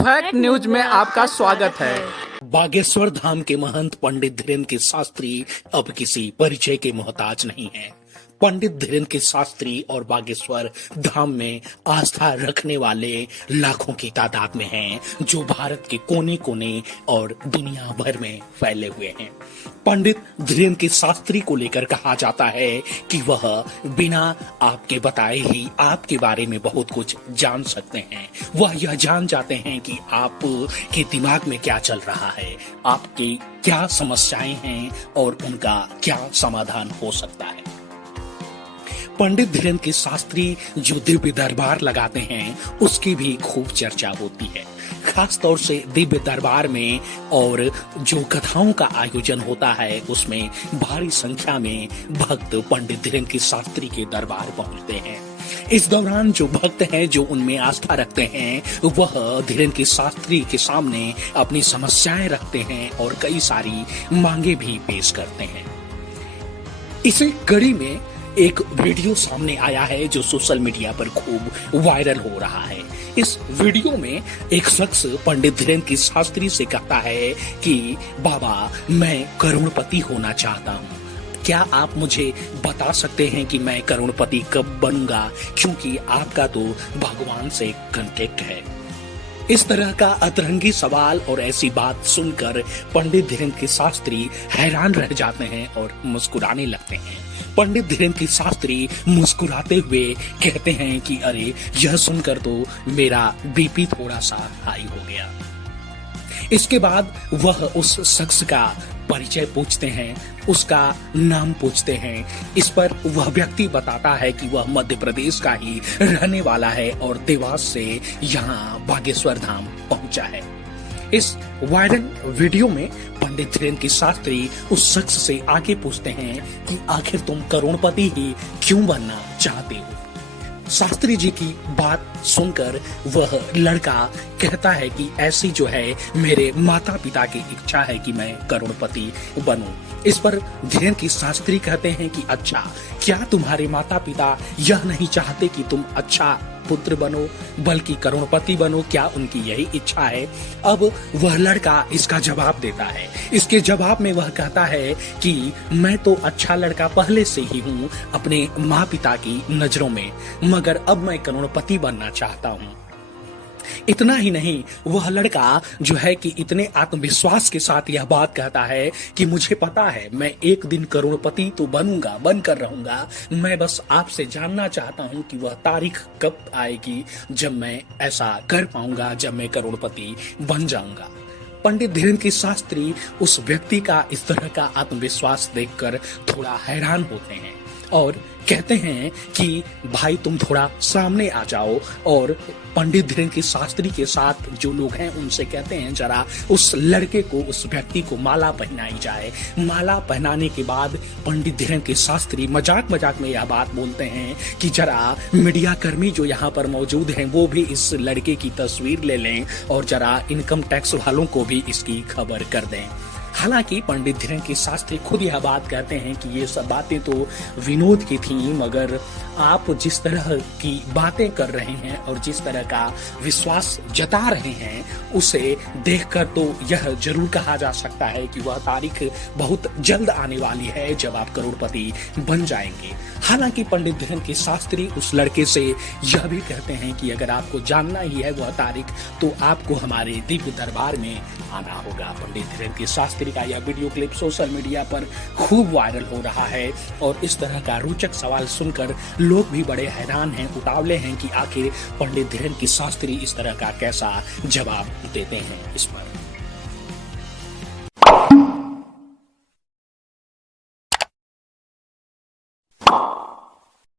Fact news में आपका स्वागत है। बागेश्वर धाम के महंत पंडित धीरेन्द्र के शास्त्री अब किसी परिचय के मोहताज नहीं है। पंडित धीरेन्द्र के शास्त्री और बागेश्वर धाम में आस्था रखने वाले लाखों की तादाद में हैं, जो भारत के कोने कोने और दुनिया भर में फैले हुए हैं। पंडित धीरेन्द्र के शास्त्री को लेकर कहा जाता है कि वह बिना आपके बताए ही आपके बारे में बहुत कुछ जान सकते हैं। वह यह जान जाते हैं कि आप के दिमाग में क्या चल रहा है, आपकी क्या समस्याएं हैं और उनका क्या समाधान हो सकता है। पंडित धीरेन्द्र के शास्त्री जो दिव्य दरबार लगाते हैं उसकी भी खूब चर्चा होती है। खास तौर से दिव्य दरबार में और जो कथाओं का आयोजन होता है उसमें भारी संख्या में भक्त पंडित धीरेन्द्र के शास्त्री के दरबार पहुंचते हैं। इस दौरान जो भक्त हैं जो उनमें आस्था रखते हैं वह धीरेन्द्र के शास्त्री के सामने अपनी समस्याएं रखते हैं और कई सारी मांगे भी पेश करते हैं। इसी कड़ी में एक वीडियो सामने आया है जो सोशल मीडिया पर खूब वायरल हो रहा है। इस वीडियो में एक शख्स पंडित धीरेन्द्र के शास्त्री से कहता है कि बाबा, मैं करोड़पति होना चाहता हूँ। क्या आप मुझे बता सकते हैं कि मैं करोड़पति कब बनूंगा, क्योंकि आपका तो भगवान से कांटेक्ट है। इस तरह का अतरंगी सवाल और ऐसी बात सुनकर पंडित धीरेन्द्र के शास्त्री हैरान रह जाते हैं और मुस्कुराने लगते हैं। पंडित धीरेन्द्र के शास्त्री मुस्कुराते हुए कहते हैं कि अरे, यह सुनकर तो मेरा बीपी थोड़ा सा हाई हो गया। इसके बाद वह उस शख्स का परिचय पूछते हैं, उसका नाम पूछते हैं। इस पर वह व्यक्ति बताता है कि वह मध्य प्रदेश का ही रहने वाला है और देवास से यहाँ बागेश्वर धाम पहुंचा है। इस वायरल वीडियो में पंडित धीरेन्द्र के शास्त्री उस शख्स से आगे पूछते हैं कि आखिर तुम करोड़पति ही क्यों बनना चाहते हो। शास्त्री जी की बात सुनकर वह लड़का कहता है कि ऐसी जो है मेरे माता पिता की इच्छा है कि मैं करोड़पति बनूं। इस पर धीरेन्द्र के शास्त्री कहते हैं कि अच्छा, क्या तुम्हारे माता पिता यह नहीं चाहते कि तुम अच्छा पुत्र बनो बल्कि करोड़पति बनो? क्या उनकी यही इच्छा है? अब वह लड़का इसका जवाब देता है। इसके जवाब में वह कहता है कि मैं तो अच्छा लड़का पहले से ही हूँ अपने माँ पिता की नजरों में, मगर अब मैं करोड़पति बनना चाहता हूँ। इतना ही नहीं, वह लड़का जो है कि इतने आत्मविश्वास के साथ यह बात कहता है कि मुझे पता है मैं एक दिन करोड़पति तो बनूंगा, बनकर रहूंगा। मैं बस आपसे जानना चाहता हूं कि वह तारीख कब आएगी जब मैं ऐसा कर पाऊंगा, जब मैं करोड़पति बन जाऊंगा। पंडित धीरेन्द्र के शास्त्री उस व्यक्ति का इस तरह का आत्मविश्वास देखकर थोड़ा हैरान होते हैं और कहते हैं कि भाई, तुम थोड़ा सामने आ जाओ। और पंडित धीरेन्द्र के शास्त्री के साथ जो लोग हैं उनसे कहते हैं जरा उस लड़के को, उस व्यक्ति को माला पहनाई जाए। माला पहनाने के बाद पंडित धीरेन्द्र के शास्त्री मजाक मजाक में यह बात बोलते हैं कि जरा मीडिया कर्मी जो यहाँ पर मौजूद हैं वो भी इस लड़के की तस्वीर ले लें और जरा इनकम टैक्स वालों को भी इसकी खबर कर दें। हालांकि पंडित धीरेन्द्र के शास्त्री खुद यह बात कहते हैं कि ये सब बातें तो विनोद की थी, मगर आप जिस तरह की बातें कर रहे हैं और जिस तरह का विश्वास जता रहे हैं उसे देखकर तो यह जरूर कहा जा सकता है कि वह तारीख बहुत जल्द आने वाली है जब आप करोड़पति बन जाएंगे। हालांकि पंडित धीरेन्द्र के शास्त्री उस लड़के से यह भी कहते हैं कि अगर आपको जानना ही है वह तारीख तो आपको हमारे दिव्य दरबार में आना होगा। पंडित धीरेन्द्र के शास्त्री का यह वीडियो क्लिप सोशल मीडिया पर खूब वायरल हो रहा है और इस तरह का रोचक सवाल सुनकर लोग भी बड़े हैरान हैं, उतावले हैं कि आखिर पंडित धीरेन्द्र के शास्त्री इस तरह का कैसा जवाब देते हैं इस पर।